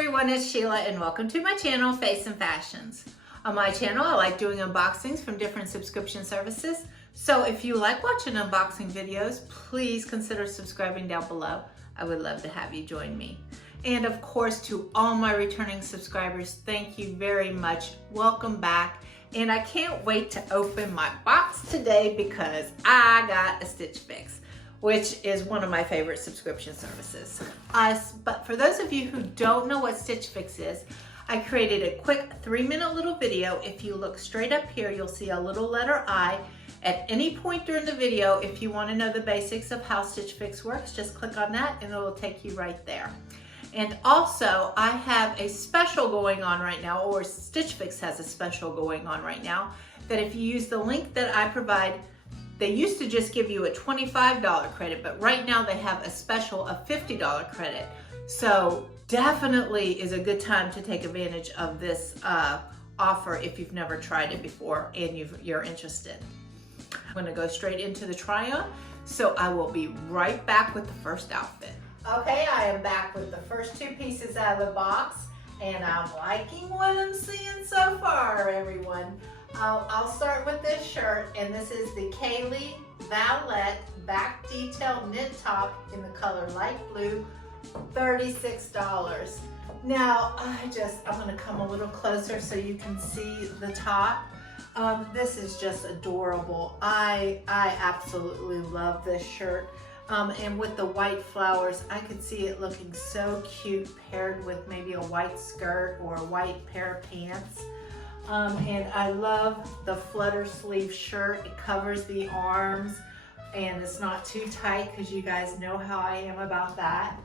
everyone, it's Sheila and welcome to my channel, Face and Fashions. On my channel, I like doing unboxings from different subscription services. So if you like watching unboxing videos, please consider subscribing down below. I would love to have you join me. And of course, to all my returning subscribers, thank you very much. Welcome back. And I can't wait to open my box today because I got a StitchFix, which is one of my favorite subscription services. But for those of you who don't know what StitchFix is, I created a quick 3-minute little video. If you look straight up here, you'll see a little letter I. At any point during the video, if you want to know the basics of how StitchFix works, just click on that and it will take you right there. And also, I have a special going on right now, or StitchFix has a special going on right now, that if you use the link that I provide, they used to just give you a $25 credit, but right now they have a special of $50 credit. So definitely is a good time to take advantage of this offer if you've never tried it before and you're interested. I'm gonna go straight into the try on, so I will be right back with the first outfit. Okay, I am back with the first two pieces out of the box, and I'm liking what I'm seeing so far, everyone. I'll start with this shirt, and this is the Kaylee Vallette back detail knit top in the color light blue, $36. Now, I'm gonna come a little closer so you can see the top. This is just adorable. I absolutely love this shirt. And with the white flowers, I could see it looking so cute paired with maybe a white skirt or a white pair of pants. And I love the flutter sleeve shirt. It covers the arms and it's not too tight because you guys know how I am about that.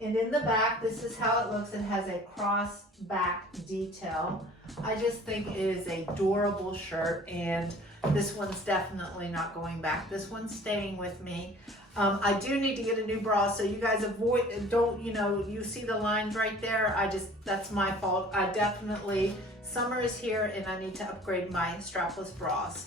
And in the back, this is how it looks. It has a cross back detail. I just think it is a adorable shirt, and this one's definitely not going back. This one's staying with me. I do need to get a new bra, so you guys you see the lines right there. That's my fault. Summer is here and I need to upgrade my strapless bras.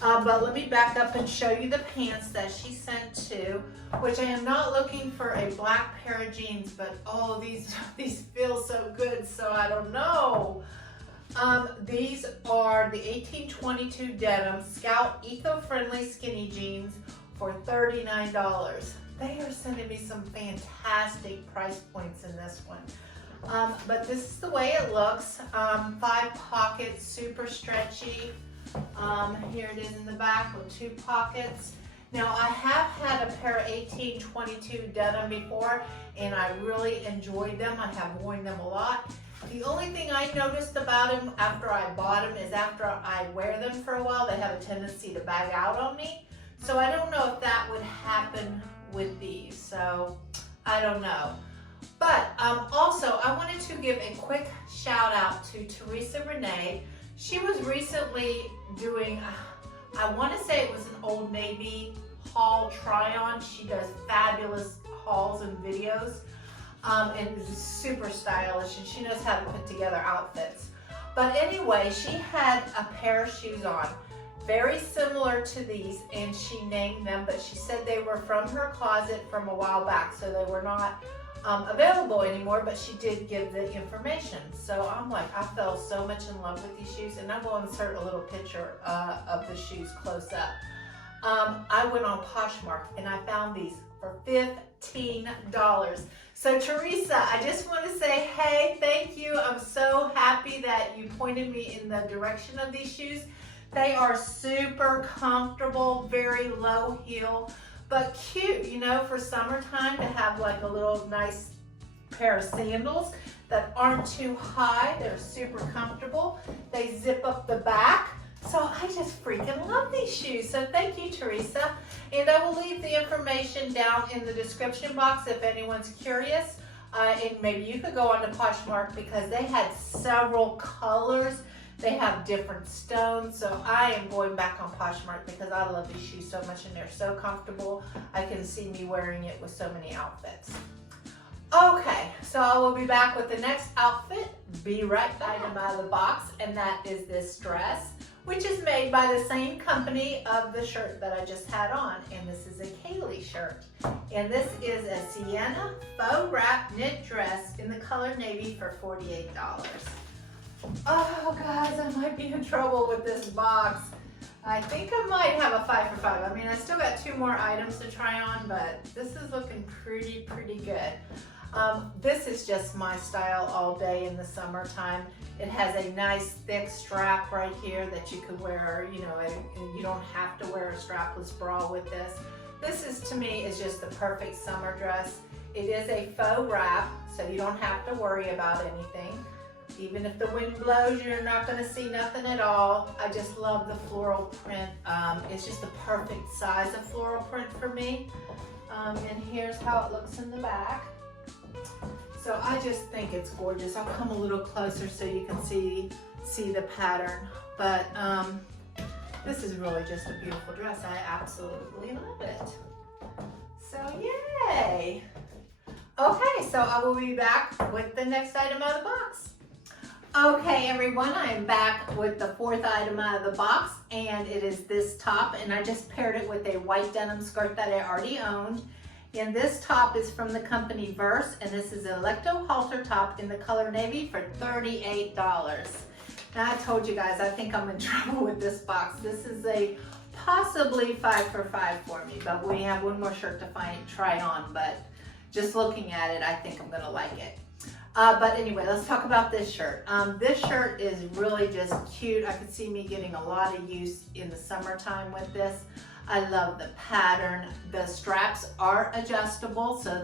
But let me back up and show you the pants that she sent too, which I am not looking for a black pair of jeans, but oh, these feel so good, so I don't know. These are the 1822 denim Scout eco-friendly skinny jeans for $39. They are sending me some fantastic price points in this one. But this is the way it looks. 5 pockets, super stretchy. Here it is in the back with 2 pockets. Now I have had a pair of 1822 denim before and I really enjoyed them. I have worn them a lot. The only thing I noticed about them after I bought them is after I wear them for a while, they have a tendency to bag out on me. So I don't know if that would happen with these. So I don't know. But also I wanted to give a quick shout out to Teresa Renee. She was recently doing, I want to say it was an Old Navy haul try on. She does fabulous hauls and videos. And is super stylish, and she knows how to put together outfits. But anyway, she had a pair of shoes on, very similar to these, and she named them, but she said they were from her closet from a while back, so they were not available anymore, but she did give the information. So I'm like, I fell so much in love with these shoes, and I will insert a little picture of the shoes close up. I went on Poshmark, and I found these for $15. So Teresa, I just want to say, hey, thank you. I'm so happy that you pointed me in the direction of these shoes. They are super comfortable, very low heel, but cute, for summertime to have like a little nice pair of sandals that aren't too high. They're super comfortable. They zip up the back. So I just freaking love these shoes. So thank you, Teresa. And I will leave the information down in the description box if anyone's curious. And maybe you could go on to Poshmark because they had several colors. They have different stones. So I am going back on Poshmark because I love these shoes so much and they're so comfortable. I can see me wearing it with so many outfits. Okay, so I will be back with the next outfit. Be right back. Item out of the box, and that is this dress, which is made by the same company of the shirt that I just had on. And this is a Kaylee shirt. And this is a sienna faux wrap knit dress in the color navy for $48. Oh guys, I might be in trouble with this box. I think I might have a 5 for 5. I mean, I still got 2 more items to try on, but this is looking pretty good. This is just my style all day in the summertime. It has a nice thick strap right here that you could wear, you know, you don't have to wear a strapless bra with this. This is, to me, is just the perfect summer dress. It is a faux wrap, so you don't have to worry about anything. Even if the wind blows, you're not going to see nothing at all. I just love the floral print. It's just the perfect size of floral print for me. And here's how it looks in the back. So I just think it's gorgeous. I'll come a little closer so you can see the pattern. But this is really just a beautiful dress. I absolutely love it. So yay! Okay, so I will be back with the next item out of the box. Okay everyone, I am back with the 4th item out of the box, and it is this top, and I just paired it with a white denim skirt that I already owned. And this top is from the company Verse, and this is an Electo halter top in the color navy for $38. Now I told you guys, I think I'm in trouble with this box. This is a possibly 5 for 5 for me, but we have one more shirt to try on, but just looking at it, I think I'm gonna like it. But anyway, let's talk about this shirt. This shirt is really just cute. I could see me getting a lot of use in the summertime with this. I love the pattern. The straps are adjustable, so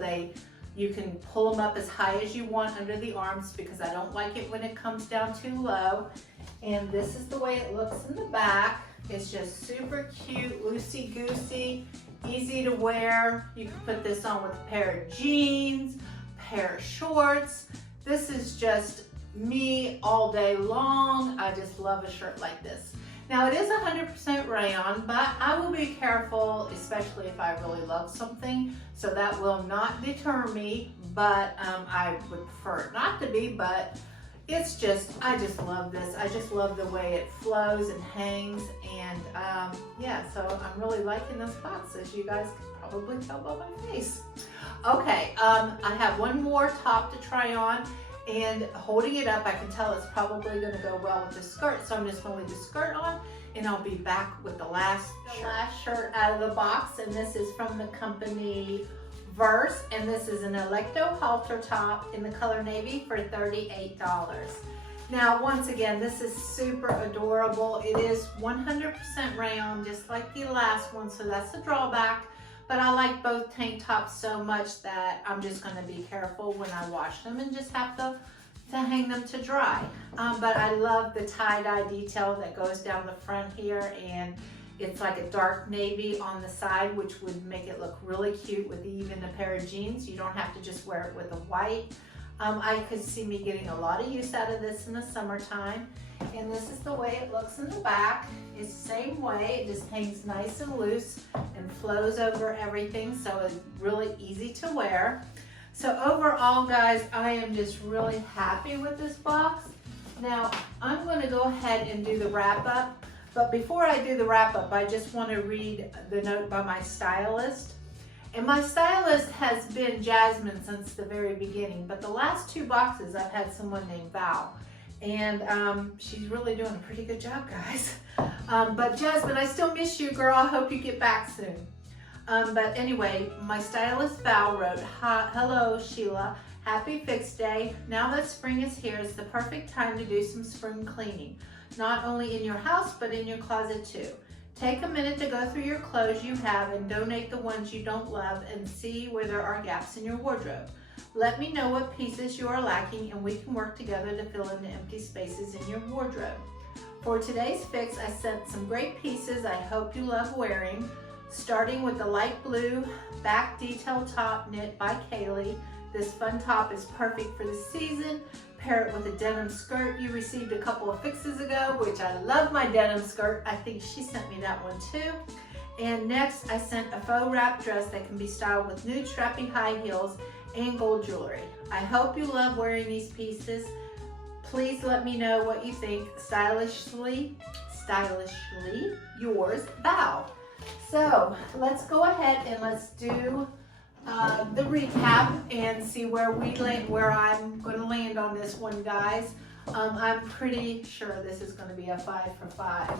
you can pull them up as high as you want under the arms, because I don't like it when it comes down too low. And this is the way it looks in the back. It's just super cute, loosey-goosey, easy to wear. You can put this on with a pair of jeans, pair of shorts. This is just me all day long. I just love a shirt like this. Now it is 100% rayon, but I will be careful, especially if I really love something, so that will not deter me, but I would prefer it not to be, but it's just, I just love this. I just love the way it flows and hangs, and yeah, so I'm really liking this box, as you guys can probably tell by my face. Okay, I have one more top to try on, and holding it up, I can tell it's probably going to go well with the skirt, so I'm just going to leave the skirt on, and I'll be back with the last shirt out of the box, and this is from the company Verse, and this is an Electo halter top in the color navy for $38. Now, once again, this is super adorable. It is 100% rayon, just like the last one, so that's a drawback. But I like both tank tops so much that I'm just going to be careful when I wash them and just have to hang them to dry. But I love the tie-dye detail that goes down the front here, and it's like a dark navy on the side, which would make it look really cute with even a pair of jeans. You don't have to just wear it with a white. I could see me getting a lot of use out of this in the summertime. And this is the way it looks in the back. It's the same way, it just hangs nice and loose and flows over everything, so it's really easy to wear. So overall, guys, I am just really happy with this box. Now, I'm going to go ahead and do the wrap up, but before I do the wrap up, I just want to read the note by my stylist. And my stylist has been Jasmine since the very beginning, but the last 2 boxes I've had someone named Val. And she's really doing a pretty good job, guys. But Jasmine, I still miss you, girl. I hope you get back soon. But anyway, my stylist Val wrote, "Hello, Sheila. Happy Fix Day. Now that spring is here, it's the perfect time to do some spring cleaning. Not only in your house, but in your closet too. Take a minute to go through your clothes you have and donate the ones you don't love, and see where there are gaps in your wardrobe. Let me know what pieces you are lacking, and we can work together to fill in the empty spaces in your wardrobe. For today's fix, I sent some great pieces I hope you love wearing, starting with the light blue back detail top knit by Kaylee. This fun top is perfect for the season. Pair it with a denim skirt you received a couple of fixes ago, which I love my denim skirt. I think she sent me that one too. And next, I sent a faux wrap dress that can be styled with nude strappy high heels and gold jewelry. I hope you love wearing these pieces. Please let me know what you think. Stylishly, stylishly yours, Val. So let's go ahead and let's do the recap and see where I'm going to land on this one, guys. I'm pretty sure this is going to be a 5 for 5.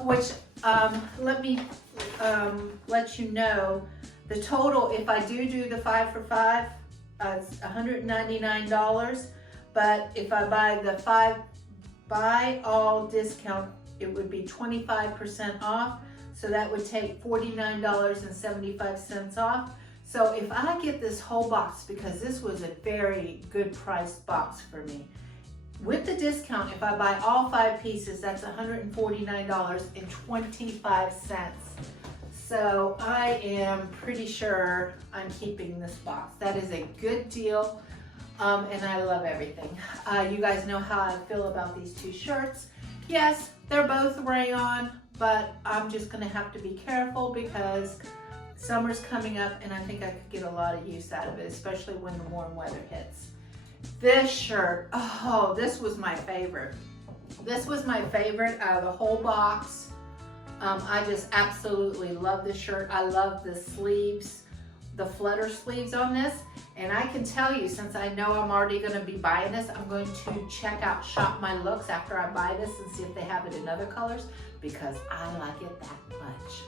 Which let me let you know the total. If I do the 5 for 5, it's $199. But if I buy the buy all discount, it would be 25% off. So that would take $49.75 off. So if I get this whole box, because this was a very good priced box for me, with the discount, if I buy all 5 pieces, that's $149.25. So I am pretty sure I'm keeping this box. That is a good deal, and I love everything. You guys know how I feel about these 2 shirts. Yes, they're both rayon, but I'm just gonna have to be careful because summer's coming up and I think I could get a lot of use out of it, especially when the warm weather hits. This shirt, oh, this was my favorite. This was my favorite out of the whole box. I just absolutely love this shirt. I love the sleeves, the flutter sleeves on this. And I can tell you, since I know I'm already gonna be buying this, I'm going to check out Shop My Looks after I buy this and see if they have it in other colors, because I like it that much.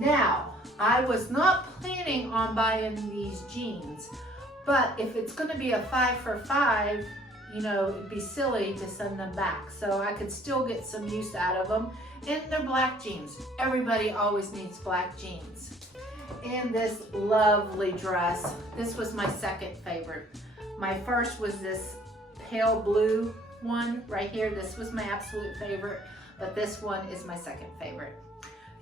Now, I was not planning on buying these jeans, but if it's gonna be a 5 for 5, you know, it'd be silly to send them back. So I could still get some use out of them. And they're black jeans. Everybody always needs black jeans. And this lovely dress. This was my second favorite. My first was this pale blue one right here. This was my absolute favorite, but this one is my second favorite.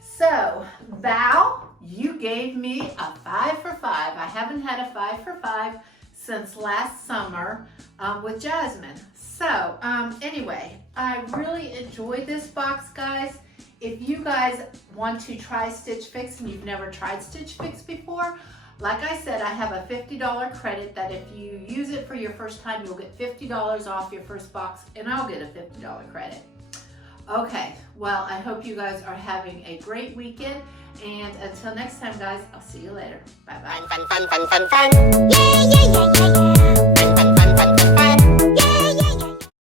So, Val, you gave me a 5 for 5. I haven't had a 5 for 5 since last summer with Jasmine. So, anyway, I really enjoyed this box, guys. If you guys want to try StitchFix and you've never tried StitchFix before, like I said, I have a $50 credit that if you use it for your first time, you'll get $50 off your first box, and I'll get a $50 credit. Okay, well, I hope you guys are having a great weekend, and until next time, guys, I'll see you later. Bye-bye. Fun, fun, fun, fun, fun, fun. Yeah, yeah, yeah, yeah, yeah.